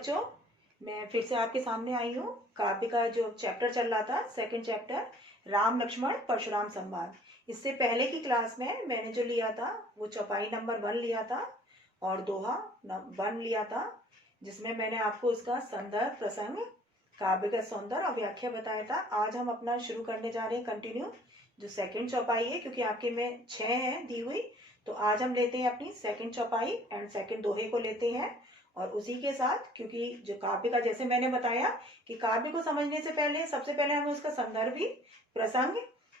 बच्चों, मैं फिर से आपके सामने आई हूँ। काव्य का जो चैप्टर चल रहा था, सेकंड चैप्टर, राम लक्ष्मण परशुराम संवाद। इससे पहले की क्लास में मैंने जो लिया था वो चौपाई नंबर 1 लिया था और दोहा 1 लिया था, जिसमें मैंने आपको उसका संदर्भ, प्रसंग, काव्य का सौंदर्य और व्याख्या बताया था। आज हम अपना शुरू करने जा रहे हैं कंटिन्यू जो सेकंड चौपाई है, क्योंकि आपके में 6 है दी हुई, तो आज हम लेते हैं अपनी सेकंड चौपाई एंड सेकंड दोहे को लेते हैं। और उसी के साथ, क्योंकि जो काव्य का, जैसे मैंने बताया कि काव्य को समझने से पहले सबसे पहले हमें उसका संदर्भ भी, प्रसंग,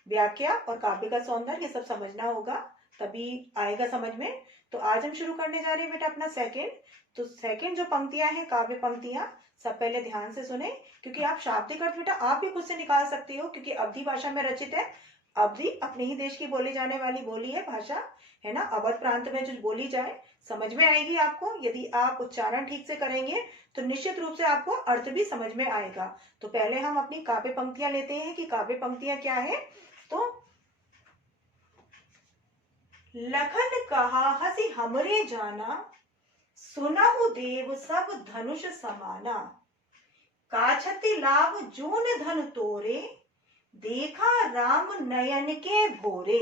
व्याख्या और काव्य का सौंदर्य, ये सब समझना होगा, तभी आएगा समझ में। तो आज हम शुरू करने जा रहे हैं बेटा अपना सेकंड। तो सेकंड जो पंक्तियां हैं, काव्य पंक्तियां, सब पहले ध्यान से सुने, क्योंकि आप शाब्दिक अर्थ बेटा आप भी खुद से निकाल सकते हो, क्योंकि अवधी भाषा में रचित है। अवधी अपने ही देश की बोली जाने वाली बोली है, भाषा है ना। अवध प्रांत में जो बोली जाए समझ में आएगी आपको। यदि आप उच्चारण ठीक से करेंगे तो निश्चित रूप से आपको अर्थ भी समझ में आएगा। तो पहले हम अपनी काव्य पंक्तियां लेते हैं कि काव्य पंक्तियां क्या है। तो लखन कहा हसी हमरे जाना, सुनहु देव सब धनुष समाना। काछति लाभ जून धन तोरे, देखा राम नयन के भोरे।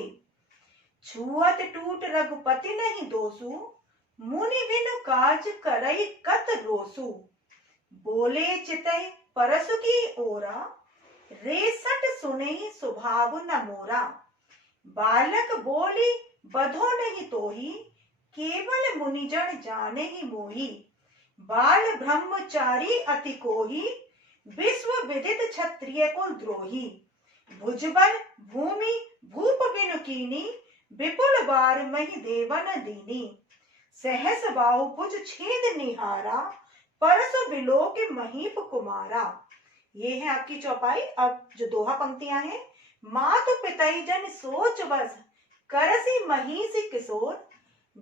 छुअत टूट रघुपति नहीं दोसु, मुनि बिन काज करई कत रोसु। बोले चितई परसु की ओरा, रेसट सुनई स्वभाव न मोरा। बालक बोली बधो नहीं तोही, केवल मुनिजन जाने ही मोही। बाल ब्रह्मचारी अति कोही, विश्व विदित क्षत्रिय कुल द्रोही। भुजबल भूमि भूप बिनु कीनी, विपुल बार मही देवन दीनी। सहस बाहु भुज छेद निहारा, परसु बिलो के महीप कुमारा। ये है आपकी चौपाई। अब जो दोहा पंक्तियां हैं, मातु पितई जन सोच बस, करसी महीसी किशोर।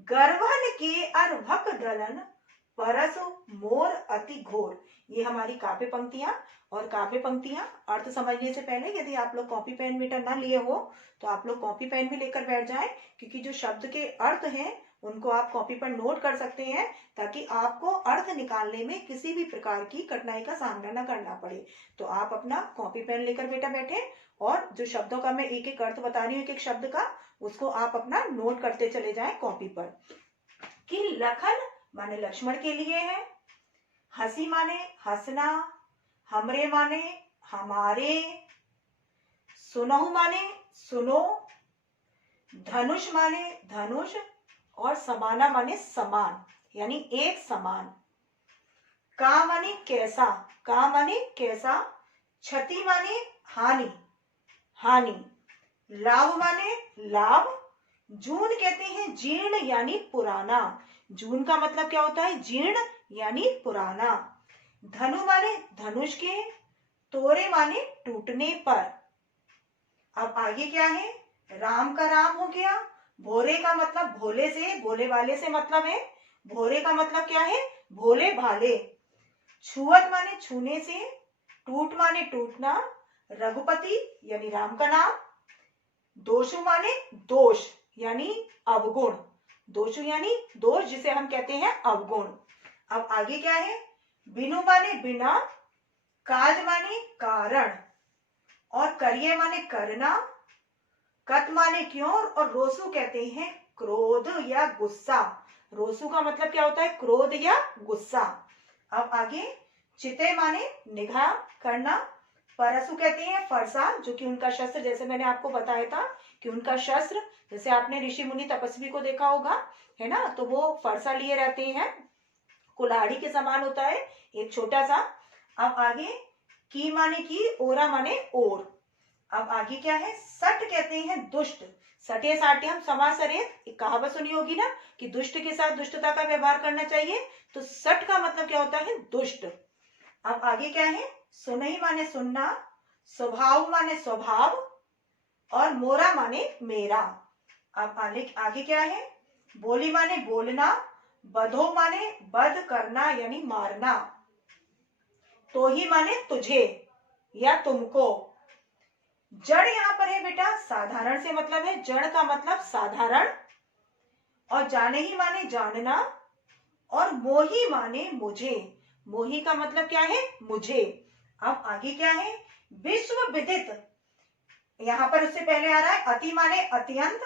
गर्भन के अर्भक दलन, परसु मोर अति घोर। ये हमारी काव्य पंक्तियां। और काव्य पंक्तियां अर्थ समझने से पहले यदि आप लोग कॉपी पेन मीटर ना लिए हो तो आप लोग कॉपी पेन भी लेकर बैठ जाएं, क्योंकि जो शब्द के अर्थ हैं उनको आप कॉपी पर नोट कर सकते हैं, ताकि आपको अर्थ निकालने में किसी भी प्रकार की कठिनाई का सामना न करना पड़े। तो आप अपना कॉपी पेन लेकर बेटा बैठे, और जो शब्दों का मैं एक एक अर्थ बता रही हूँ, एक एक शब्द का, उसको आप अपना नोट करते चले जाएं कॉपी पर। कि लखन माने लक्ष्मण के लिए है, हंसी माने हंसना, हमरे माने हमारे, सुनहु माने सुनो, धनुष माने धनुष, और समाना माने समान, यानी एक समान। का माने कैसा, का माने कैसा। क्षति माने हानि, हानि। लाभ माने लाभ। जून कहते हैं जीर्ण यानी पुराना। जून का मतलब क्या होता है? जीर्ण यानी पुराना। धनु माने धनुष के, तोरे माने टूटने पर। अब आगे क्या है? राम का राम हो गया। भोरे का मतलब भोले से, भोले वाले से मतलब है। भोरे का मतलब क्या है? भोले भाले। छुअत माने छूने से, टूट माने टूटना। रघुपति यानी राम का नाम। दोषु माने दोष यानी अवगुण। दोषु यानी दोष, जिसे हम कहते हैं अवगुण। अब आगे क्या है? बिनु माने बिना, काज माने कारण, और करिए माने करना, कत माने क्यों, और रोसु कहते हैं क्रोध या गुस्सा। रोसु का मतलब क्या होता है? क्रोध या गुस्सा। अब आगे चिते माने निगाह करना। परसु कहते हैं फरसा, जो कि उनका शस्त्र, जैसे मैंने आपको बताया था कि उनका शस्त्र, जैसे आपने ऋषि मुनि तपस्वी को देखा होगा, है ना, तो वो फरसा लिए रहते हैं, कुल्हाड़ी के समान होता है, एक छोटा सा। अब आगे की माने की, ओरा माने ओर। अब आगे क्या है? सट कहते हैं दुष्ट। सटे साटे हम समास करें, एक कहावत सुनी होगी ना कि दुष्ट के साथ दुष्टता का व्यवहार करना चाहिए। तो सट का मतलब क्या होता है? दुष्ट। अब आगे क्या है? सुनई माने सुनना, स्वभाव माने स्वभाव, और मोरा माने मेरा। अब आगे क्या है? बोली माने बोलना, बधो माने बध करना यानी मारना, तो ही माने तुझे या तुमको। जड़ यहाँ पर है बेटा साधारण से मतलब है, जड़ का मतलब साधारण, और जाने ही माने जानना, और मोही माने मुझे। मोही का मतलब क्या है, मुझे। अब आगे क्या है, विश्व विदित, यहाँ पर उससे पहले आ रहा है अति माने अत्यंत,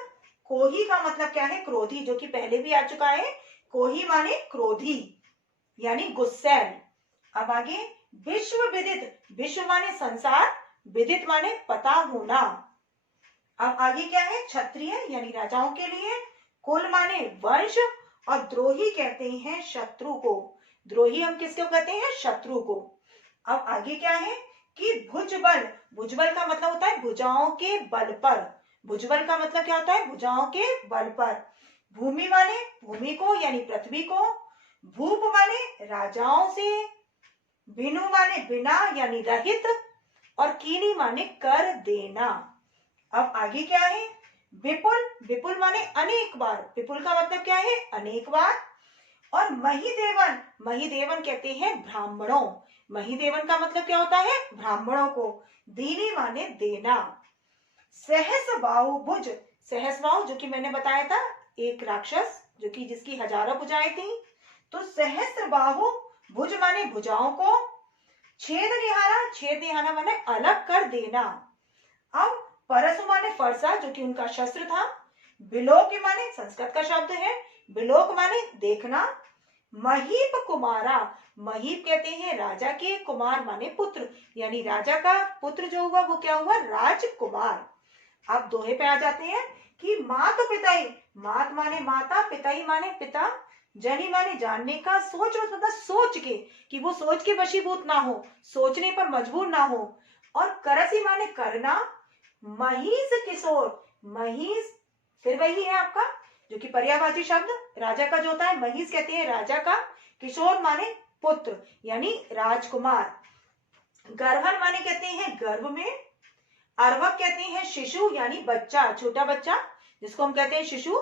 कोही का मतलब क्या है, क्रोधी, जो कि पहले भी आ चुका है, कोही माने क्रोधी यानी गुस्सैल। अब आगे विश्व विदित, विश्व माने संसार, विदित माने पता होना। अब आगे क्या है, क्षत्रिय यानी राजाओं के लिए, कुल माने वंश, और द्रोही कहते हैं शत्रु को। द्रोही हम किसको कहते हैं, शत्रु को। अब आगे क्या है कि भुजबल, भुजबल का मतलब होता है भुजाओं के बल पर, भुजबल का मतलब क्या होता है, भुजाओं के बल पर। भूमि माने भूमि को यानी पृथ्वी को, भूप माने राजाओं से, बिनु माने बिना यानी रहित, और कीनी माने कर देना। अब आगे क्या है, विपुल, विपुल माने अनेक बार, विपुल का मतलब क्या है, अनेक बार। और महिदेवन, महिदेवन कहते हैं ब्राह्मणों, महिदेवन का मतलब क्या होता है, ब्राह्मणों को। दीनी माने देना। सहस्रबाहु भुज, सहस्रबाहु जो कि मैंने बताया था एक राक्षस जो कि जिसकी हजारों भुजाएं थी, तो सहस्रबाहु भुज माने भुजाओं को, छेद निहारा, छेद निहारा माने अलग कर देना। अब परसु माने फरसा जो कि उनका शस्त्र था, बिलोक माने संस्कृत का शब्द है, बिलोक माने देखना। महीप कुमारा, महीप कहते हैं राजा के, कुमार माने पुत्र, यानी राजा का पुत्र जो हुआ वो क्या हुआ, राजकुमार। अब दोहे पे आ जाते हैं कि मात पिताई, मात माने माता, पिताई माने पिता, जनी माने जानने का, सोच मतलब सोच के, कि वो सोच के वशीभूत ना हो, सोचने पर मजबूर ना हो। और करसी माने करना। महिष किशोर, महिष फिर वही है आपका जो कि पर्यायवाची शब्द राजा का जो होता है, महिष कहते हैं राजा का, किशोर माने पुत्र यानी राजकुमार। गर्भन माने कहते हैं गर्भ में, अर्भक कहते हैं शिशु यानी बच्चा, छोटा बच्चा जिसको हम कहते हैं शिशु।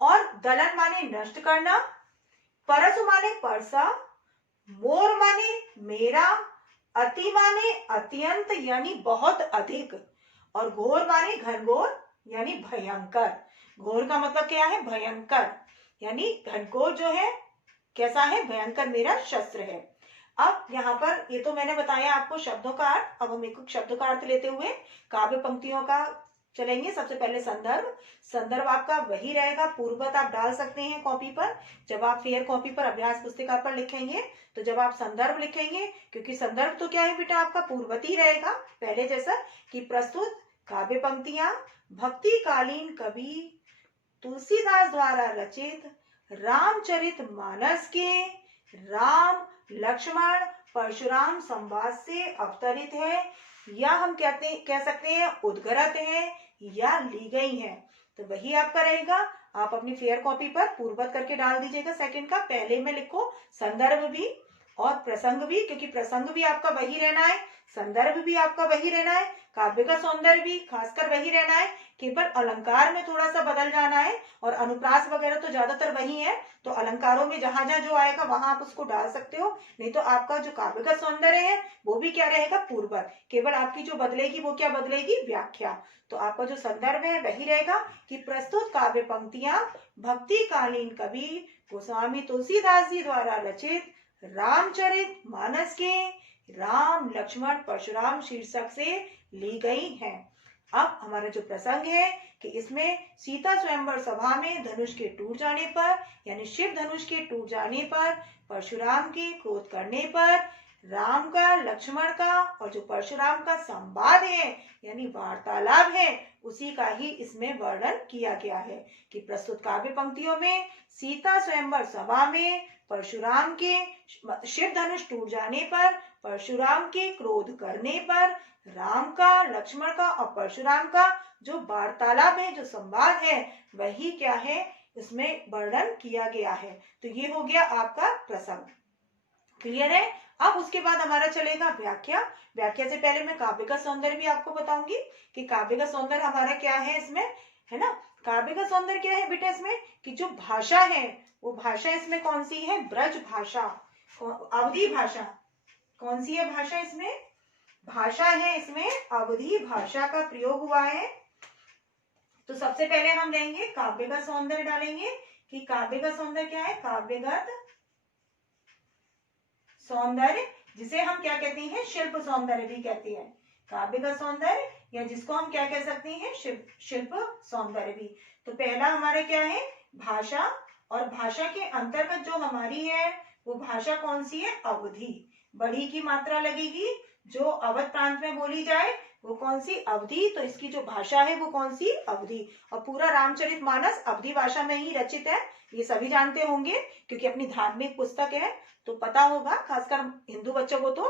और दलन माने नष्ट करना। परसु माने परसा, मोर माने मेरा, अति माने अत्यंत यानी बहुत अधिक, और घोर माने घनघोर यानी भयंकर। घोर का मतलब क्या है, भयंकर, यानी घनघोर जो है कैसा है, भयंकर मेरा शस्त्र है। अब यहाँ पर ये तो मैंने बताया आपको शब्दों का अर्थ, अब हम एक शब्दों का अर्थ लेते हुए काव्य पंक्तियों का चलेंगे। सबसे पहले संदर्भ, संदर्भ आपका वही रहेगा, पूर्ववत आप डाल सकते हैं कॉपी पर, जब आप फेयर कॉपी पर अभ्यास पुस्तिका पर लिखेंगे, तो जब आप संदर्भ लिखेंगे, क्योंकि संदर्भ तो क्या है बेटा आपका पूर्ववत ही रहेगा पहले जैसा, कि प्रस्तुत काव्य पंक्तियां भक्तिकालीन कवि तुलसीदास द्वारा रचित रामचरित मानस के राम लक्ष्मण परशुराम संवाद से अवतरित है, या हम कह सकते हैं उद्गरत है या ली गई है। तो वही आपका रहेगा, आप अपनी फेयर कॉपी पर पूर्ववत करके डाल दीजिएगा सेकंड का, पहले में लिखो संदर्भ भी और प्रसंग भी, क्योंकि प्रसंग भी आपका वही रहना है, संदर्भ भी आपका वही रहना है, काव्य का सौंदर्य भी खासकर वही रहना है, केवल अलंकार में थोड़ा सा बदल जाना है, और अनुप्रास वगैरह तो ज्यादातर वही है, तो अलंकारों में जहां जहां जो आएगा वहां आप उसको डाल सकते हो, नहीं तो आपका जो काव्य का सौंदर्य है वो भी क्या रहेगा, पूर्ववत, केवल आपकी जो बदलेगी वो क्या बदलेगी, व्याख्या। तो आपका जो संदर्भ है वही रहेगा कि प्रस्तुत काव्य पंक्तियां भक्तिकालीन कवि गोस्वामी तुलसीदास जी द्वारा रचित रामचरित मानस के राम लक्ष्मण परशुराम शीर्षक से ली गई हैं। अब हमारा जो प्रसंग है कि इसमें सीता स्वयंवर सभा में धनुष के टूट जाने पर, यानी शिव धनुष के टूट जाने पर, परशुराम के क्रोध करने पर, राम का लक्ष्मण का और जो परशुराम का संवाद है यानी वार्तालाप है, उसी का ही इसमें वर्णन किया गया है कि प्रस्तुत काव्य पंक्तियों में सीता स्वयंवर सभा में परशुराम के शिव धनुष टूट जाने पर, परशुराम के क्रोध करने पर, राम का लक्ष्मण का और परशुराम का जो वार्तालाप है, जो संवाद है, वही क्या है इसमें वर्णन किया गया है। तो ये हो गया आपका प्रसंग, क्लियर है। अब उसके बाद हमारा चलेगा व्याख्या। व्याख्या से पहले मैं काव्य का सौंदर्य भी आपको बताऊंगी कि काव्य का सौंदर्य हमारा क्या है इसमें, है ना। काव्य का सौंदर्य क्या है बेटा इसमें, कि जो भाषा है वो भाषा इसमें कौन सी है, ब्रज भाषा, अवधी भाषा। कौन सी है भाषा इसमें, भाषा है इसमें अवधी भाषा का प्रयोग हुआ है। तो सबसे पहले हम लेंगे काव्य का सौंदर्य, डालेंगे कि काव्य का सौंदर्य क्या है, काव्यगत सौंदर्य, जिसे हम क्या कहते हैं, शिल्प सौंदर्य भी कहते हैं, काव्य का सौंदर्य, या जिसको हम क्या कह सकते हैं, शिल्प सौंदर्य भी। तो पहला हमारे क्या है, भाषा, और भाषा के अंतर्गत जो हमारी है वो भाषा कौन सी है, अवधि, बड़ी की मात्रा लगेगी, जो अवध प्रांत में बोली जाए वो कौन सी, अवधि। तो इसकी जो भाषा है वो कौन सी, अवधि। और पूरा रामचरितमानस अवधि भाषा में ही रचित है, ये सभी जानते होंगे क्योंकि अपनी धार्मिक पुस्तक है, तो पता होगा खासकर हिंदू बच्चों को। तो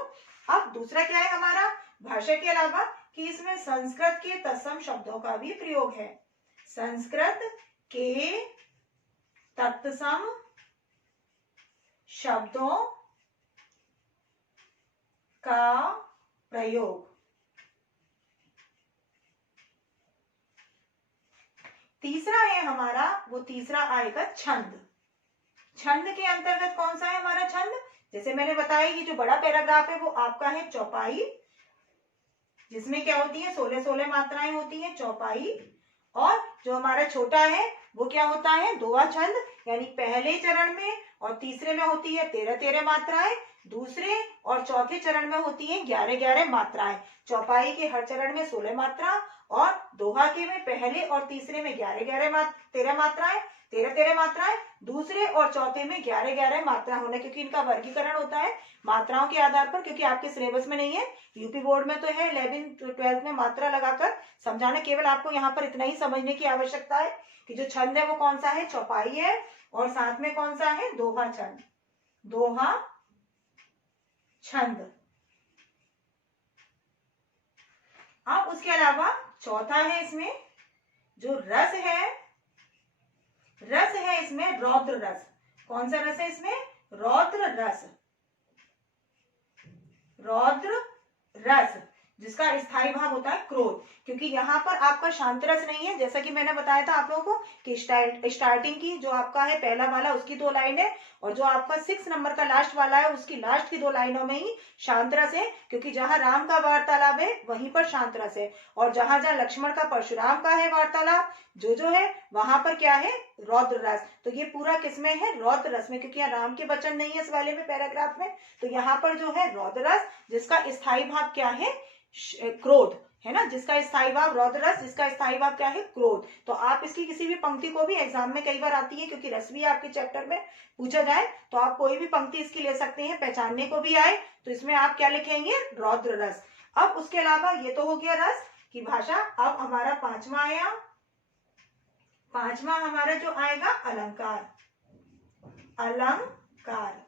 अब दूसरा क्या है हमारा, भाषा के अलावा कि इसमें संस्कृत के तत्सम शब्दों का भी प्रयोग है, संस्कृत के तत्सम शब्दों का प्रयोग। तीसरा है हमारा, वो तीसरा आएगा छंद। छंद के अंतर्गत कौन सा है हमारा छंद, जैसे मैंने बताया ये जो बड़ा पैराग्राफ है वो आपका है चौपाई, जिसमें क्या होती है, 16 मात्राएं होती हैं चौपाई। और जो हमारा छोटा है वो क्या होता है, दोहा छंद, यानी पहले चरण में और तीसरे में होती है 13 मात्राएं, दूसरे और चौथे चरण में होती है 11 मात्राएं। चौपाई के हर चरण में 16 मात्रा, और दोहा के में पहले और तीसरे में 13 मात्राएं, 13 मात्राएं, दूसरे और चौथे में 11 मात्रा होना, क्योंकि इनका वर्गीकरण होता है मात्राओं के आधार पर, क्योंकि आपके सिलेबस में नहीं है, यूपी बोर्ड में तो है 11th-12th में मात्रा लगाकर समझाना। केवल आपको यहाँ पर इतना ही समझने की आवश्यकता है कि जो छंद है वो कौन सा है, चौपाई है, और साथ में कौन सा है, दोहा छंद, दोहा छंद। अब उसके अलावा चौथा है इसमें जो रस है, रस है इसमें रौद्र रस। कौन सा रस है इसमें, रौद्र रस, रौद्र रस, जिसका स्थायी भाव होता है क्रोध, क्योंकि यहाँ पर आपका शांत रस नहीं है, जैसा कि मैंने बताया था आप लोगों को कि स्टार्टिंग की जो आपका है पहला वाला उसकी 2 लाइन है, और जो आपका 6 नंबर का लास्ट वाला है उसकी लास्ट की 2 लाइनों में ही शांत रस है, क्योंकि जहां राम का वार्तालाप है वहीं पर शांत रस है, और जहां जहां लक्ष्मण का परशुराम का है वार्तालाप जो है वहां पर क्या है, रौद्र रस। तो ये पूरा किसमें है, रौद्र रस में, क्योंकि यहाँ राम के वचन नहीं है इस वाले में पैराग्राफ में, तो यहाँ पर जो है रौद्र रस, जिसका स्थायी भाव क्या है, क्रोध है ना, जिसका स्थायी भाव रौद्र रस, जिसका स्थायी भाव क्या है, क्रोध। तो आप इसकी किसी भी पंक्ति को भी एग्जाम में कई बार आती है, क्योंकि रस भी आपके चैप्टर में पूछा जाए, तो आप कोई भी पंक्ति इसकी ले सकते हैं, पहचानने को भी आए तो इसमें आप क्या लिखेंगे, रौद्र रस। अब उसके अलावा ये तो हो गया रस की भाषा। अब हमारा पांचवा आया, पांचवा हमारा जो आएगा अलंकार, अलंकार।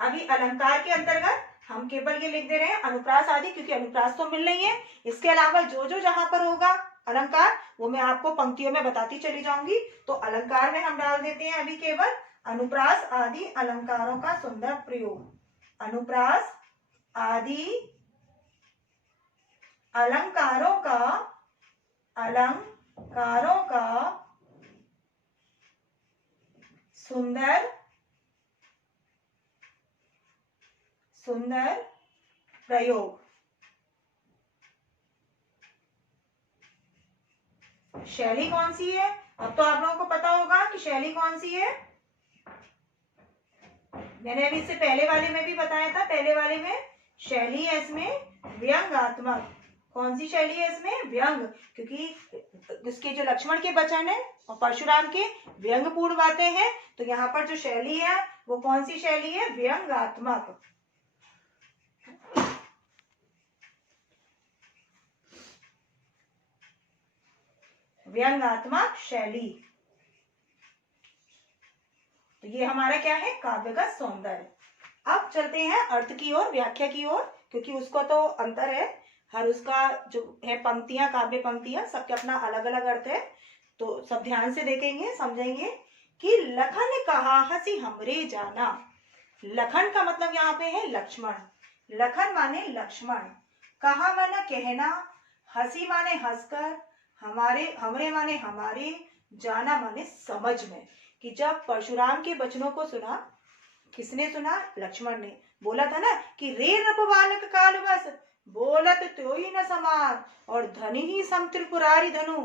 अभी अलंकार के अंतर्गत हम केवल ये लिख दे रहे हैं अनुप्रास आदि, क्योंकि अनुप्रास तो मिल रही है, इसके अलावा जो जो जहां पर होगा अलंकार वो मैं आपको पंक्तियों में बताती चली जाऊंगी। तो अलंकार में हम डाल देते हैं अभी केवल अनुप्रास आदि अलंकारों का सुंदर प्रयोग, अनुप्रास आदि अलंकारों का सुंदर प्रयोग। शैली कौन सी है, अब तो आप लोगों को पता होगा कि शैली कौन सी है, मैंने अभी इससे पहले वाले में भी बताया था, पहले वाले में शैली है इसमें व्यंग्यात्मक। कौन सी शैली है इसमें, व्यंग, क्योंकि उसके जो लक्ष्मण के वचन है और परशुराम के व्यंग्यपूर्ण बातें हैं, तो यहाँ पर जो शैली है वो कौन सी शैली है, व्यंग्यात्मक। व्यंग्यात्मक शैली। तो ये हमारा क्या है, काव्य का सौंदर्य। अब चलते हैं अर्थ की ओर, व्याख्या की ओर, क्योंकि उसको तो अंतर है, हर उसका जो है पंक्तियां, काव्य पंक्तियां, सबके अपना अलग अलग अर्थ है। तो सब ध्यान से देखेंगे, समझेंगे कि लखन कहा हंसी हमरे जाना। लखन का मतलब यहाँ पे है लक्ष्मण, लखन माने लक्ष्मण, कहा माना कहना, हंसी माने हंसकर, हमरे माने हमारे, जाना माने समझ में, कि जब परशुराम के वचनों को सुना, किसने सुना, लक्ष्मण ने। बोला था ना कि रे नृप बालक काल बस, बोलत त्योई न समार, और धनी ही सम त्रिपुरारी धनु,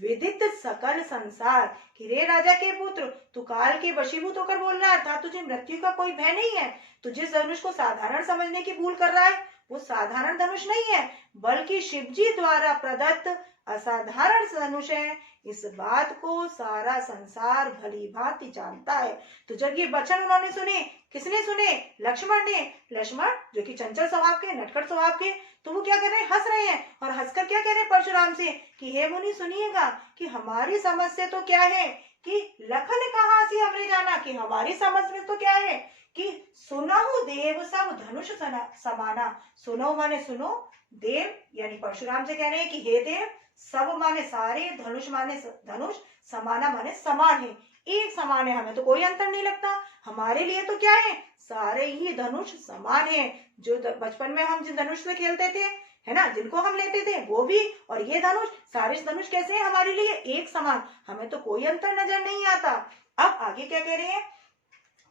विदित सकल संसार। कि रे राजा के पुत्र, तू काल के वशीभूत होकर बोल रहा था, तुझे मृत्यु का कोई भय नहीं है। तुझे धनुष को साधारण समझने की भूल कर रहा है। वो साधारण धनुष नहीं है, बल्कि शिवजी द्वारा प्रदत्त असाधारण धनुष है। इस बात को सारा संसार भली भांति जानता है। तो जब ये वचन उन्होंने सुने, किसने सुने? लक्ष्मण ने। लक्ष्मण जो कि चंचल स्वभाव के, नटखट स्वभाव के, तो वो क्या कर रहे हैं? हंस रहे हैं। और हंसकर क्या कह रहे हैं परशुराम से कि हे मुनि सुनिएगा कि हमारी समझ से तो क्या है कि लखन कहाँ से हमने जाना, कि हमारी समझ में तो क्या है कि सुनहु देव सब धनुष समाना। सुनो माने सुनो, देव यानी परशुराम से कह रहे हैं कि हे देव, सब माने सारे, धनुष माने धनुष, समाना माने समान है, एक समान है, हमें तो कोई अंतर नहीं लगता। हमारे लिए तो क्या है, सारे ही धनुष समान है। जो बचपन में हम जिन धनुष से खेलते थे, है ना, जिनको हम लेते थे, वो भी, और ये धनुष, सारे धनुष कैसे हैं हमारे लिए? एक समान, हमें तो कोई अंतर नजर नहीं आता। अब आगे क्या कह रहे हैं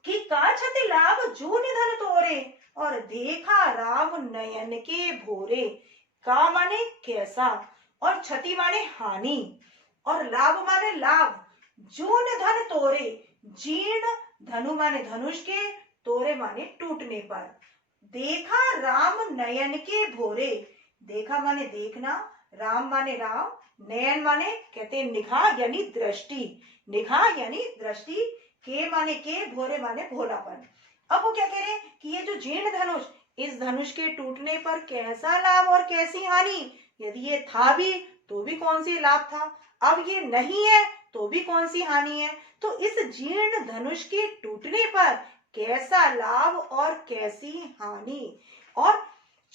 कि काछति लाभ जो निधन तोरे, और देखा राम नयन के भोरे। का माने कैसा, और क्षति माने हानि, और लाभ माने लाभ। जो धन तोरे, जीर्ण, धनु माने धनुष के, तोरे माने टूटने पर। देखा राम नयन के भोरे, देखा माने देखना, राम माने राम, नयन माने कहते हैं निगाह यानी दृष्टि, निगाह यानी दृष्टि, के माने के, भोरे माने भोलापन। अब वो क्या कह रहे हैं कि ये जो जीर्ण धनुष, इस धनुष के टूटने पर कैसा लाभ और कैसी हानि। यदि ये था भी तो भी कौन सी लाभ था, अब ये नहीं है तो भी कौन सी हानि है। तो इस जीर्ण धनुष के टूटने पर कैसा लाभ और कैसी हानि। और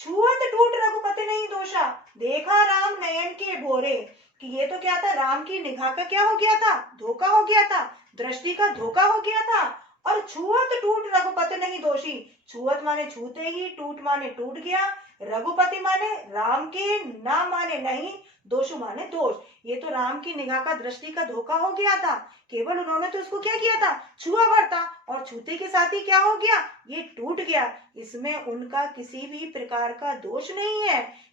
छुअत टूट रघुपति नहीं दोषा, देखा राम नयन के भोरे। कि ये तो क्या था, राम की निगाह का क्या हो गया था, धोखा हो गया था, दृष्टि का धोखा हो गया था। और छुअत टूट रघुपति नहीं दोषी, छुअत माने छूते ही, टूट माने टूट गया, रघुपति माने राम के, ना माने नहीं, दोषु माने दोष। ये तो राम की निगाह का, दृष्टि का धोखा हो गया था। केवल उन्होंने तो उसको क्या किया था, छुआ भर था, और छूते के साथ ही क्या हो गया, ये टूट गया। इसमें उनका किसी भी प्रकार का दोष नहीं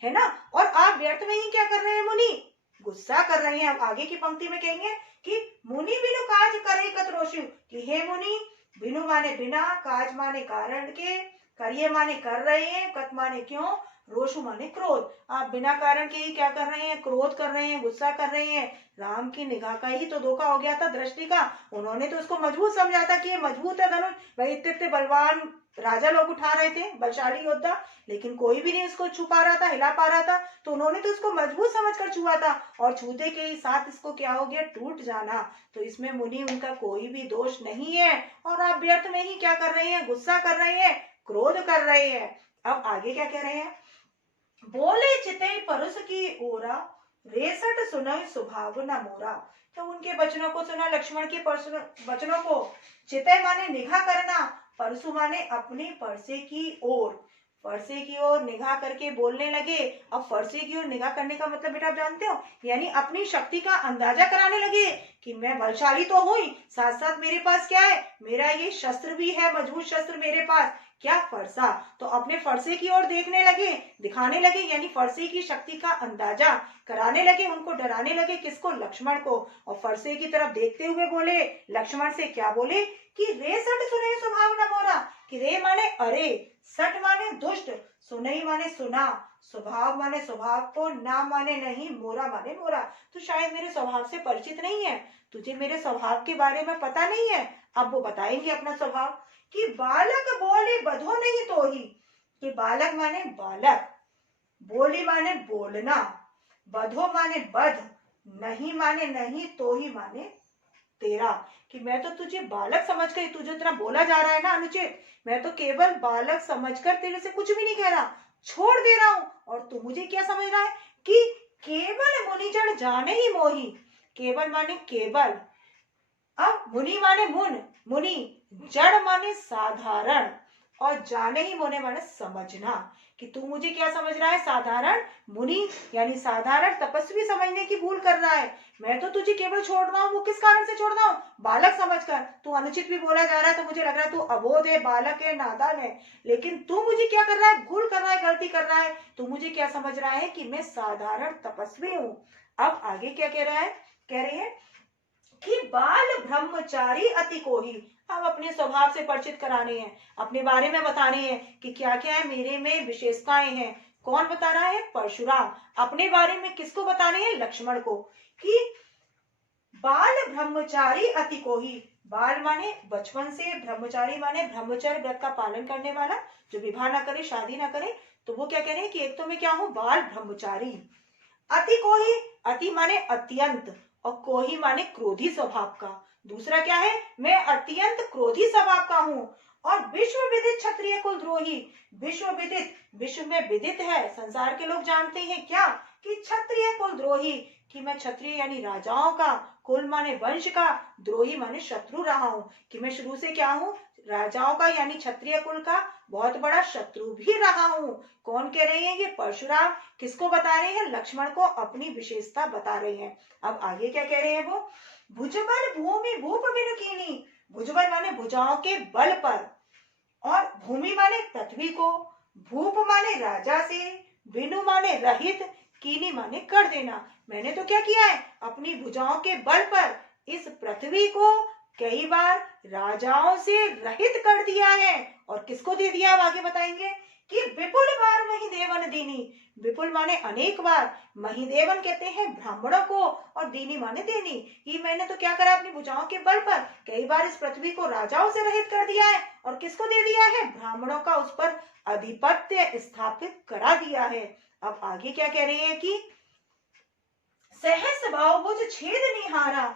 है ना। और आप व्यर्थ में ही क्या कर रहे हैं मुनि, गुस्सा कर रहे हैं। अब आगे की पंक्ति में कहेंगे कि मुनि बिनु काज करे कत रोषु। कि हे मुनि, बिनु माने बिना, काज माने कारण के, करिए माने कर रहे हैं, कत माने क्यों, रोषु माने क्रोध। आप बिना कारण के ही क्या कर रहे हैं, क्रोध कर रहे हैं, गुस्सा कर रहे हैं। राम की निगाह का ही तो धोखा हो गया था, दृष्टि का। उन्होंने तो उसको मजबूत समझा था कि ये मजबूत है धनुष, भाई इतने बलवान राजा लोग उठा रहे थे, बलशाली योद्धा, लेकिन कोई भी नहीं उसको छुपा रहा था, हिला पा रहा था। तो उन्होंने तो उसको मजबूत समझकर छुआ था, और छूते के ही साथ इसको क्या हो गया, टूट जाना। तो इसमें मुनि उनका कोई भी दोष नहीं है। और आप व्यर्थ में ही क्या कर रहे हैं, गुस्सा कर रहे हैं, क्रोध कर रहे हैं। अब आगे क्या कह रहे हैं, बोले चिते परुष की ओरा, रेसट सुनई स्वभाव न मोरा। तो उनके वचनों को सुना, लक्ष्मण के वचनों को। चिते माने निगाह करना, परसु माने अपने परसे की ओर, फरसे की ओर निगाह करके बोलने लगे। अब फरसे की ओर निगाह करने का मतलब बेटा आप जानते हो, यानी अपनी शक्ति का अंदाजा कराने लगे कि मैं बलशाली तो हूं ही, साथ साथ मेरे पास क्या है, मेरा ये शस्त्र भी है, मजबूत शस्त्र मेरे पास, क्या, फरसा। तो अपने फरसे की ओर देखने लगे, दिखाने लगे, यानी फरसे की शक्ति का अंदाजा कराने लगे, उनको डराने लगे। किसको, लक्ष्मण को। और फरसे की तरफ देखते हुए बोले, लक्ष्मण से क्या बोले कि रे सट सुने स्वभाव न मोरा। कि रे माने अरे, सट माने दुष्ट, सुनई माने सुना, स्वभाव माने स्वभाव को, ना माने नहीं, मोरा माने मोरा। तो शायद मेरे स्वभाव से परिचित नहीं है, तुझे मेरे स्वभाव के बारे में पता नहीं है। अब वो बताएंगे अपना स्वभाव कि बालक बोले बधो नहीं तो ही। कि बालक माने बालक, बोली माने बोलना, बधो माने बध, नहीं माने नहीं, तो ही माने तेरा। कि मैं तो तुझे बालक समझकर, तुझे इतना बोला जा रहा है ना अनुचित, मैं तो केवल बालक समझकर तेरे से कुछ भी नहीं कह रहा, छोड़ दे रहा हूं। और तू मुझे क्या समझ रहा है कि केवल मुनिजन जाने ही मोही। केवल माने केवल, अब मुनि माने मुन, मुनि, जड़ माने साधारण, और जाने ही मोने माने समझना, कि तू मुझे क्या समझ रहा है, साधारण मुनि यानी साधारण तपस्वी समझने की भूल कर रहा है। मैं तो तुझे केवल छोड़ रहा हूँ, वो किस कारण से छोड़ रहा हूँ, बालक समझकर। तू अनुचित भी बोला जा रहा है तो मुझे लग रहा है तू अबोध है, बालक है, नादान है, लेकिन तू मुझे क्या कर रहा है, भूल कर रहा है, गलती कर रहा है। तू मुझे क्या समझ रहा है कि मैं साधारण तपस्वी हूँ। अब आगे क्या कह रहा है, कह रही है कि बाल ब्रह्मचारी अति कोही। अब अपने स्वभाव से परिचित कराने हैं, अपने बारे में बताने हैं कि क्या क्या है मेरे में विशेषताएं हैं। कौन बता रहा है, परशुराम। अपने बारे में किसको बताने हैं, लक्ष्मण को, कि बाल ब्रह्मचारी अति कोही। बाल माने बचपन से, ब्रह्मचारी माने ब्रह्मचर्य व्रत का पालन करने वाला, जो विवाह ना करे, शादी ना करे। तो वो क्या कह रहे हैं कि एक तो मैं क्या हूं, बाल ब्रह्मचारी। अति कोही, अति माने अत्यंत, और कोही माने क्रोधी स्वभाव का। दूसरा क्या है, मैं अत्यंत क्रोधी स्वभाव का हूँ। और विश्व विदित क्षत्रिय कुल द्रोही। विश्व विदित, विश्व में विदित है, संसार के लोग जानते हैं क्या, कि क्षत्रिय कुल द्रोही, कि मैं क्षत्रिय यानी राजाओं का, कुल माने वंश का, द्रोही माने शत्रु रहा हूँ, कि मैं शुरू से क्या हूँ, राजाओं का यानी क्षत्रिय कुल का बहुत बड़ा शत्रु भी रहा हूँ। कौन कह रहे हैं, ये परशुराम। किसको बता रहे हैं, लक्ष्मण को अपनी विशेषता बता रहे हैं। अब आगे क्या कह रहे हैं वो, भुजबल भूमि भूप बिनु कीनी। भुजबल माने भुजाओं के बल पर, और भूमि माने पृथ्वी को, भूप माने राजा से, बिनु माने रहित, कीनी माने कर देना। मैंने तो क्या किया है, अपनी भुजाओं के बल पर इस पृथ्वी को कई बार राजाओं से रहित कर दिया है। और किसको दे दिया, अब आगे बताएंगे, कि विपुल बार महिदेवन दीनी। विपुल माने अनेक बार, महिदेवन कहते हैं ब्राह्मणों को, और दीनी माने देनी। ये मैंने तो क्या करा, अपनी भुजाओं के बल पर कई बार इस पृथ्वी को राजाओं से रहित कर दिया है, और किसको दे दिया है, ब्राह्मणों का उस पर आधिपत्य स्थापित करा दिया है। अब आगे क्या कह रहे हैं, कि सहस्र भाव मुझ छेद निहारा,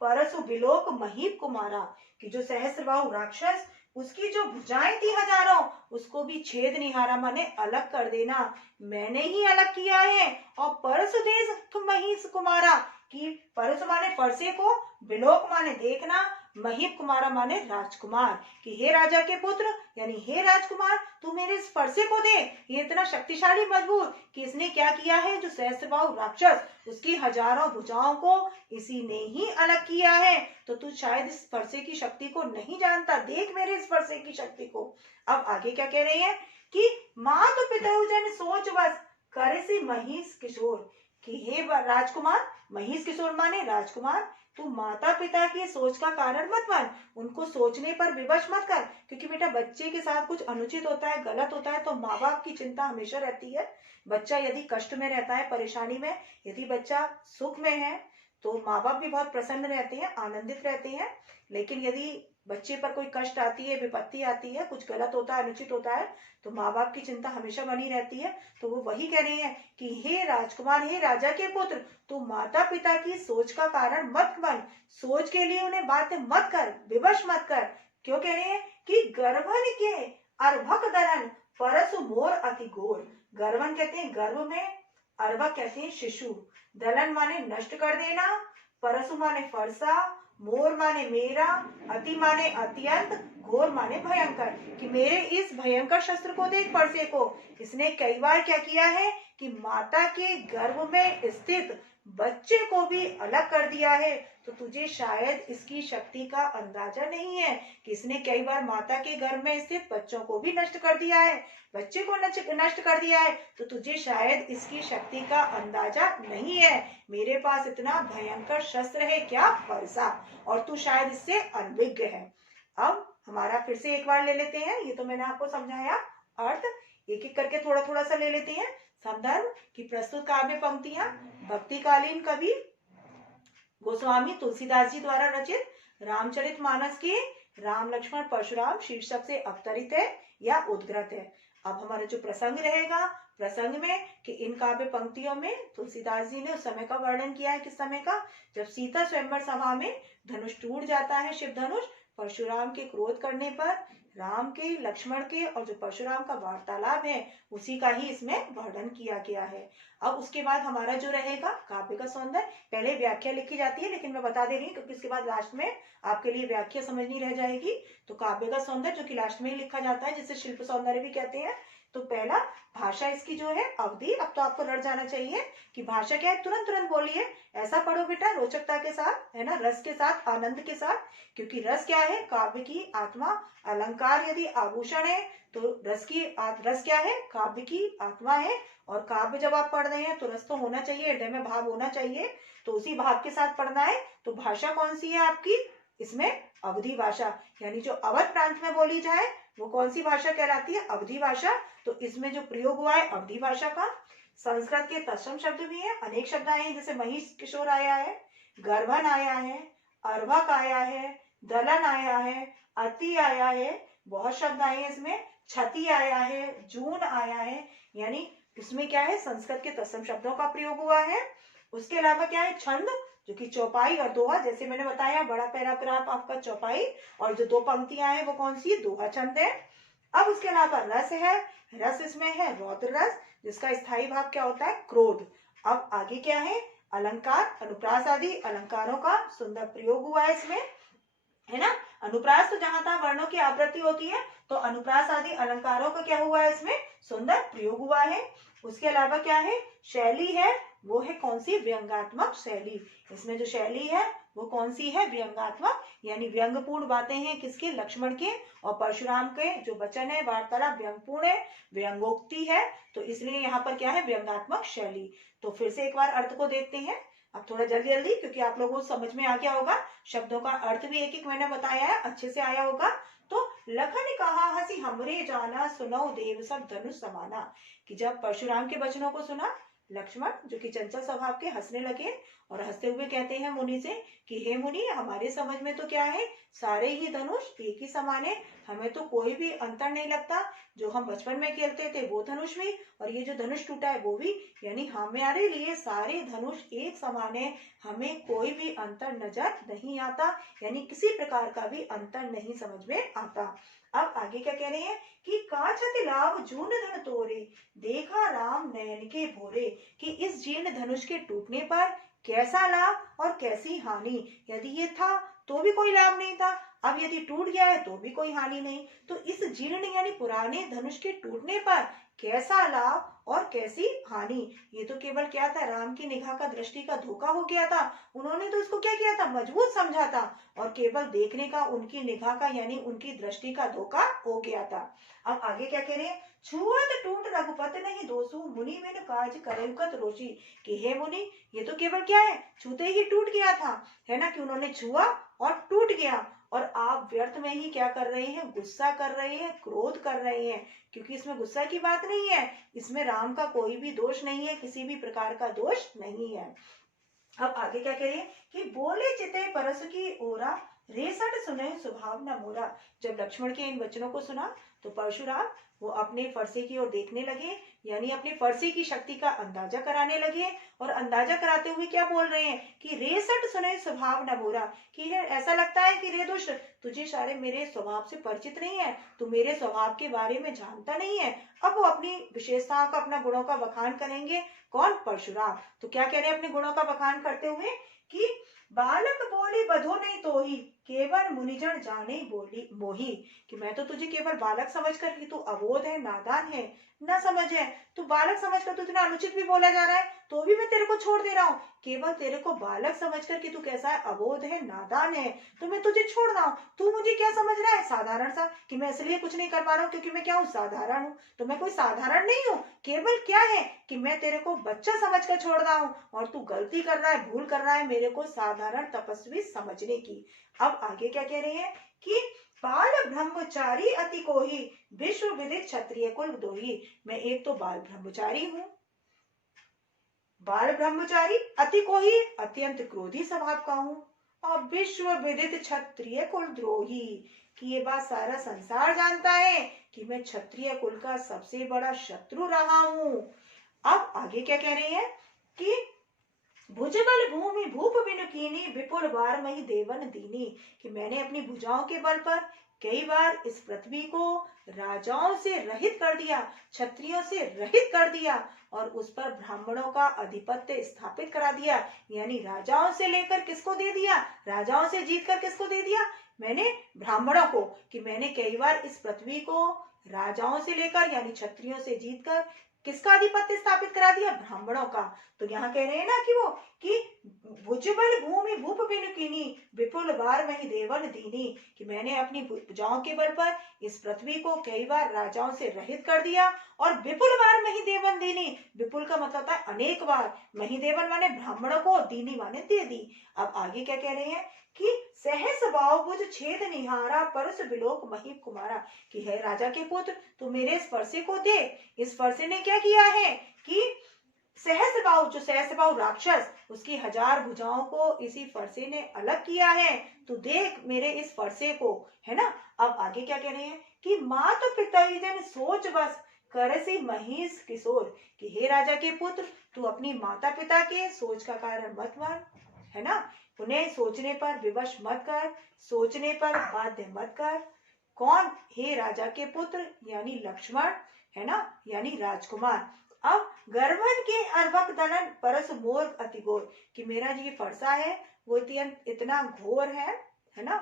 परसु बिलोक महीप कुमारा। कि जो सहस्र भाव राक्षस, उसकी जो भुजाएं थी हजारों, उसको भी छेद निहारा माने अलग कर देना, मैंने ही अलग किया है। और परसु देश महीस कुमारा, कि परसु माने फरसे को, बिलोक माने देखना, महीप कुमारा माने राजकुमार, कि हे राजा के पुत्र यानी हे राजकुमार, तू मेरे इस फरसे को दे। ये इतना शक्तिशाली मजबूत, कि इसने क्या किया है, जो सहस्त्रबाहु राक्षस, उसकी हजारों भुजाओं को इसी ने ही अलग किया है। तो तू शायद इस फरसे की शक्ति को नहीं जानता, देख मेरे इस फरसे की शक्ति को। अब आगे क्या कह रहे हैं, कि मात पिता जन सोच बस करे महिष किशोर। कि हे राजकुमार, महिष किशोर माने राजकुमार, तू माता पिता की सोच का कारण मत बन, उनको सोचने पर विवश मत कर। क्योंकि बेटा बच्चे के साथ कुछ अनुचित होता है, गलत होता है, तो माँ बाप की चिंता हमेशा रहती है। बच्चा यदि कष्ट में रहता है, परेशानी में, यदि बच्चा सुख में है, तो माँ बाप भी बहुत प्रसन्न रहते हैं, आनंदित रहते हैं। लेकिन यदि बच्चे पर कोई कष्ट आती है, विपत्ति आती है, कुछ गलत होता है, अनुचित होता है, तो माँ बाप की चिंता हमेशा बनी रहती है। तो वो वही कह रहे हैं कि हे राजकुमार, हे राजा के पुत्र, तू माता पिता की सोच का कारण मत बन, सोच के लिए उन्हें बातें मत कर, विवश मत कर। क्यों कह रहे हैं, कि गर्भन के अर्भक दलन परसु मोर अति घोर। गर्भन कहते हैं गर्भ में, अर्भक कहते हैं शिशु, दलन माने नष्ट कर देना, परसु माने फरसा, मोर माने मेरा, अति माने अत्यंत, घोर माने भयंकर। कि मेरे इस भयंकर शस्त्र को देख, परसे को, इसने कई बार क्या किया है, कि माता के गर्भ में स्थित बच्चे को भी अलग कर दिया है। तो तुझे शायद इसकी शक्ति का अंदाजा नहीं है, कि इसने कई बार माता के गर्भ में स्थित बच्चों को भी नष्ट कर दिया है, बच्चे को नष्ट कर दिया है। तो तुझे शायद इसकी शक्ति का अंदाजा नहीं है। मेरे पास इतना भयंकर शस्त्र है, क्या, फरसा, और तू शायद इससे अनभिज्ञ है। अब हमारा फिर से एक बार ले लेते हैं, ये तो मैंने आपको समझाया अर्थ, एक एक करके थोड़ा थोड़ा सा ले लेते हैं। संदर्भ की प्रस्तुत काव्य पंक्तियां भक्तिकालीन कवि गोस्वामी तुलसीदास जी द्वारा रचित रामचरितमानस के राम लक्ष्मण परशुराम शीर्षक से अवतरित है या उद्ग्रत है। अब हमारा जो प्रसंग रहेगा, प्रसंग में कि इन काव्य पंक्तियों में तुलसीदास जी ने उस समय का वर्णन किया है। किस समय का, जब सीता स्वयंवर सभा में धनुष टूट जाता है, शिव धनुष, परशुराम के क्रोध करने पर राम के, लक्ष्मण के और जो परशुराम का वार्तालाप है उसी का ही इसमें वर्णन किया गया है। अब उसके बाद हमारा जो रहेगा काव्य का सौंदर्य, पहले व्याख्या लिखी जाती है लेकिन मैं बता दे रही हूँ क्योंकि इसके बाद लास्ट में आपके लिए व्याख्या समझनी रह जाएगी। तो काव्य का सौंदर्य जो कि लास्ट में ही लिखा जाता है, जिसे शिल्प सौंदर्य भी कहते हैं। तो पहला, भाषा इसकी जो है अवधि। अब तो आपको रट जाना चाहिए कि भाषा क्या है, तुरंत तुरंत बोलिए, ऐसा पढ़ो बेटा रोचकता के साथ, है ना, रस के साथ, आनंद के साथ। क्योंकि रस क्या है, काव्य की आत्मा। अलंकार यदि आभूषण है तो रस क्या है, काव्य की आत्मा है। और काव्य जब आप पढ़ रहे हैं तो रस तो होना चाहिए, हृदय में भाव होना चाहिए, तो उसी भाव के साथ पढ़ना है। तो भाषा कौन सी है आपकी, इसमें अवधि भाषा, यानी जो अवध प्रांत में बोली जाए वो कौन सी भाषा कहलाती है, अवधि भाषा। तो इसमें जो प्रयोग हुआ है अवधि भाषा का। संस्कृत के तत्सम शब्द भी है, अनेक शब्द आए हैं, जैसे महिष किशोर आया है, गर्भन आया है, अर्भक आया है, दलन आया है, अति आया है, बहुत शब्द आए हैं इसमें, क्षति आया है, जून आया है। यानी इसमें क्या है, संस्कृत के तत्सम शब्दों का प्रयोग हुआ है। उसके अलावा क्या है, छंद, जो कि चौपाई और दोहा, जैसे मैंने बताया बड़ा पैराग्राफ आपका चौपाई, और जो 2 पंक्तियां हैं वो कौन सी है, दोहा छंद है। अब उसके अलावा रस है, रस इसमें है रौद्र रस, जिसका स्थायी भाव क्या होता है, क्रोध। अब आगे क्या है, अलंकार, अनुप्रास आदि अलंकारों का सुंदर प्रयोग हुआ है इसमें, है ना। अनुप्रास तो जहां तहां वर्णों की आवृत्ति होती है, तो अनुप्रास आदि अलंकारों का क्या हुआ है, इसमें सुंदर प्रयोग हुआ है। उसके अलावा क्या है, शैली है, वो है कौन सी, व्यंगात्मक शैली। इसमें जो शैली है वो कौन सी है, व्यंगात्मक, यानी व्यंगपूर्ण बातें हैं किसके, लक्ष्मण के। और परशुराम के जो वचन है वार्तालाप व्यंगपूर्ण है, व्यंगोक्ति है, तो इसलिए यहाँ पर क्या है, व्यंगात्मक शैली। तो फिर से एक बार अर्थ को देखते हैं, अब थोड़ा जल्दी जल्दी, क्योंकि आप लोगों को समझ में आ गया होगा, शब्दों का अर्थ भी एक एक मैंने बताया है, अच्छे से आया होगा। तो लखन कहा हंसी हमरे जाना, सुनो देव सब धनुष समाना। कि जब परशुराम के वचनों को सुना, लक्ष्मण जो कि चंचल स्वभाव के हंसने लगे और हंसते हुए कहते हैं मुनि से कि हे मुनि, हमारे समझ में तो क्या है, सारे ही धनुष एक ही समान है, हमें तो कोई भी अंतर नहीं लगता। जो हम बचपन में खेलते थे वो धनुष भी, और ये जो धनुष टूटा है वो भी, यानी हमारे लिए सारे धनुष एक समान है, हमें कोई भी अंतर नजर नहीं आता, यानी किसी प्रकार का भी अंतर नहीं समझ में आता। अब आगे क्या कह रहे हैं कि काछत लाभ जून धन तोरे, देखा राम नयन के भोरे। कि इस जीर्ण धनुष के टूटने पर कैसा लाभ और कैसी हानि, यदि ये था तो भी कोई लाभ नहीं था, अब यदि टूट गया है तो भी कोई हानि नहीं। तो इस जीर्ण यानी पुराने धनुष के टूटने पर कैसा लाभ और कैसी हानि, ये तो केवल क्या था, राम की निगाह का, दृष्टि का धोखा हो गया था। उन्होंने तो इसको क्या किया था, मजबूत समझा था, और केवल देखने का, उनकी निगाह का यानी उनकी दृष्टि का धोखा हो गया था। अब आगे क्या कह रहे हैं, छुअत टूट रघुपत नहीं दोषु, मुनि बिन काज करयुकत रोषी। कि हे मुनि, ये तो केवल क्या है, छूते ही टूट गया था, है ना, कि उन्होंने छुआ और टूट गया, और आप व्यर्थ में ही क्या कर रहे हैं, गुस्सा कर रहे हैं, क्रोध कर रहे हैं। क्योंकि इसमें गुस्सा की बात नहीं है, इसमें राम का कोई भी दोष नहीं है, किसी भी प्रकार का दोष नहीं है। अब आगे क्या करें कि बोले चिते परस की ओरा, रेसट सुने स्वभाव न मोरा। जब लक्ष्मण के इन वचनों को सुना तो परशुराम वो अपने फरसे की ओर देखने लगे, यानी अपने फरसे की शक्ति का अंदाजा कराने लगे, और अंदाजा कराते हुए क्या बोल रहे हैं कि रेसट सुने स्वभाव न मोरा। कि है ऐसा लगता है कि रे दुष्ट, तुझे सारे मेरे स्वभाव से परिचित नहीं है, तू मेरे स्वभाव के बारे में जानता नहीं है। अब वो अपनी विशेषताओं का, अपना गुणों का बखान करेंगे, कौन, परशुराम। तो क्या कह रहे हैं अपने गुणों का बखान करते हुए कि बालक बोली बधो नहीं तो ही, केवल मुनिजन जाने बोली मोही। कि मैं तो तुझे केवल बालक समझकर कि तू अबोध है, नादान है, न समझ है, तू बालक समझकर, तू इतना अनुचित भी बोला जा रहा है तो भी मैं तेरे को छोड़ दे रहा हूँ, केवल तेरे को बालक समझकर कि तू कैसा है, अबोध है, नादान है, तो मैं तुझे छोड़ रहा हूँ। तू मुझे क्या समझ रहा है, साधारण सा, कि मैं इसलिए कुछ नहीं कर पा रहा हूँ क्योंकि मैं क्या हूँ, साधारण हूँ। तो मैं कोई साधारण नहीं हूँ, केवल क्या है कि मैं तेरे को बच्चा समझकर छोड़ रहा हूँ, और तू गलती कर रहा है, भूल कर रहा है मेरे को साधारण तपस्वी समझने की। अब आगे क्या कह रहे हैं कि बाल ब्रह्मचारी अति कोही, विश्व विदित क्षत्रिय कुल दोही। मैं एक तो बाल ब्रह्मचारी हूँ, बाल ब्रह्मचारी, अति कोही, अत्यंत क्रोधी स्वभाव का हूँ, और विश्व विदित क्षत्रिय कुल द्रोही। कि ये बात सारा संसार जानता है कि मैं क्षत्रिय कुल का सबसे बड़ा शत्रु रहा हूँ। अब आगे क्या कह रहे हैं कि भुजबल भूमि भूप बिनु कीनी, विपुल बार मही देवन दीनी। कि मैंने अपनी भुजाओं के बल पर कई बार इस पृथ्वी को राजाओं से रहित कर दिया, क्षत्रियों से रहित कर दिया और उस पर ब्राह्मणों का अधिपत्य स्थापित करा दिया। यानी राजाओं से लेकर किसको दे दिया, राजाओं से जीतकर किसको दे दिया, मैंने ब्राह्मणों को। कि मैंने कई बार इस पृथ्वी को राजाओं से लेकर यानी क्षत्रियों से जीतकर किसका आधिपत्य स्थापित करा दिया, ब्राह्मणों का। तो यहाँ कह रहे हैं ना कि वो कि भुजबल भूमि भूप बिनु कीनी, विपुल बार मही देवन दीनी। कि मैंने अपनी भुजाओं के बल पर इस पृथ्वी को कई बार राजाओं से रहित कर दिया और विपुल बार मही देवन दीनी। विपुल का मतलब होता है अनेक बार, मही देवन माने ब्राह्मणों को, दीनी माने दे दी। अब आगे क्या कह रहे हैं कि सहस बाव भुज छेद निहारा, परस बिलोक मही कुमारा। कि है राजा के पुत्र, तू मेरे इस फरसे को दे। इस फरसे ने क्या किया है कि सहस्रबाहु, जो सहस्रबाहु राक्षस, उसकी 1000 भुजाओं को इसी फरसे ने अलग किया है। तू देख मेरे इस फरसे को, है ना। अब आगे क्या कह रहे हैं कि मात पिता जन सोच बस, करसी महिष किशोर। कि हे राजा के पुत्र, तू अपनी माता पिता के सोच का कारण मत मान, है ना। उन्हें सोचने पर विवश मत कर, सोचने पर बाध्य मत कर। कौन, हे राजा के पुत्र यानी लक्ष्मण, है ना, यानी राजकुमार। अब गर्भन के अर्भक दनन परस मोर अति घोर। कि मेरा जो ये फरसा है वो इतना घोर है ना,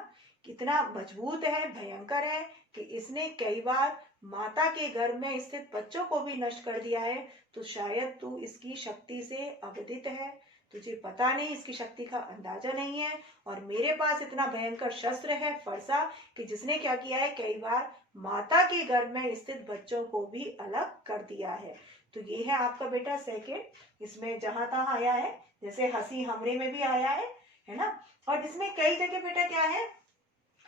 कितना मजबूत है, भयंकर है कि इसने कई बार माता के गर्भ में स्थित बच्चों को भी नष्ट कर दिया है। तो शायद तू इसकी शक्ति से अवदित है, तुझे पता नहीं, इसकी शक्ति का अंदाजा नहीं है। और मेरे पास इतना भयंकर शस्त्र है फरसा कि जिसने क्या किया है, कई बार माता के गर्भ में स्थित बच्चों को भी अलग कर दिया है। तो ये है आपका बेटा सेकंड। इसमें जहां तहां आया है, जैसे हंसी हमरे में भी आया है ना। और इसमें कई जगह बेटा क्या है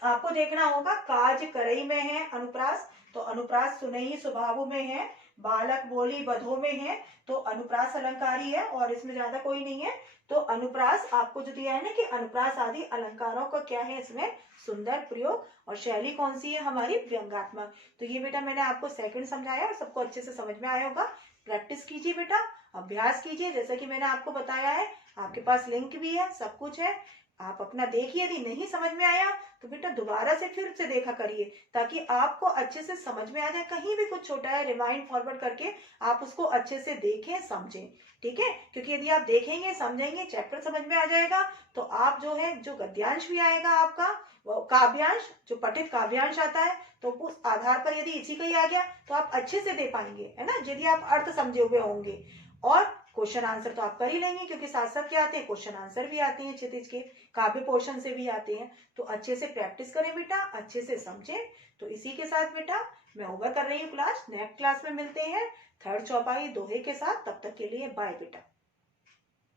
आपको देखना होगा, काज करई में है अनुप्रास, तो अनुप्रास सुनई स्वभाव में है, बालक बोली बधो में है, तो अनुप्रास अलंकारी है और इसमें ज्यादा कोई नहीं है। तो अनुप्रास आपको जो दिया है ना कि अनुप्रास आदि अलंकारों का क्या है इसमें सुंदर प्रयोग, और शैली कौन सी है हमारी व्यंग्यात्मक। तो ये बेटा मैंने आपको सेकंड समझाया और सबको अच्छे से समझ में आया होगा। प्रैक्टिस कीजिए बेटा, अभ्यास कीजिए, जैसा कि मैंने आपको बताया है, आपके पास लिंक भी है, सब कुछ है, आप अपना देखिए। यदि नहीं समझ में आया तो बेटा दोबारा से फिर से देखा करिए, ताकि आपको अच्छे से समझ में आ जाए। कहीं भी कुछ छोटा है रिमाइंड फॉरवर्ड करके आप उसको अच्छे से देखें समझें, ठीक है। क्योंकि यदि आप देखेंगे समझेंगे, चैप्टर समझ में आ जाएगा, तो आप जो है जो गद्यांश भी आएगा आपका, वो काव्यांश, जो पठित काव्यांश आता है, तो उस आधार पर यदि इसी का ही आ गया तो आप अच्छे से दे पाएंगे, है ना, यदि आप अर्थ समझे हुए होंगे। और क्वेश्चन आंसर तो आप कर ही लेंगे, क्योंकि साथ साथ क्या आते हैं, क्वेश्चन आंसर भी आते हैं क्षितिज के, काव्य पोर्शन से भी आते हैं। तो अच्छे से प्रैक्टिस करें बेटा, अच्छे से समझें। तो इसी के साथ बेटा मैं ओवर कर रही हूँ क्लास, नेक्स्ट क्लास में मिलते हैं थर्ड चौपाई दोहे के साथ। तब तक के लिए बाय बेटा।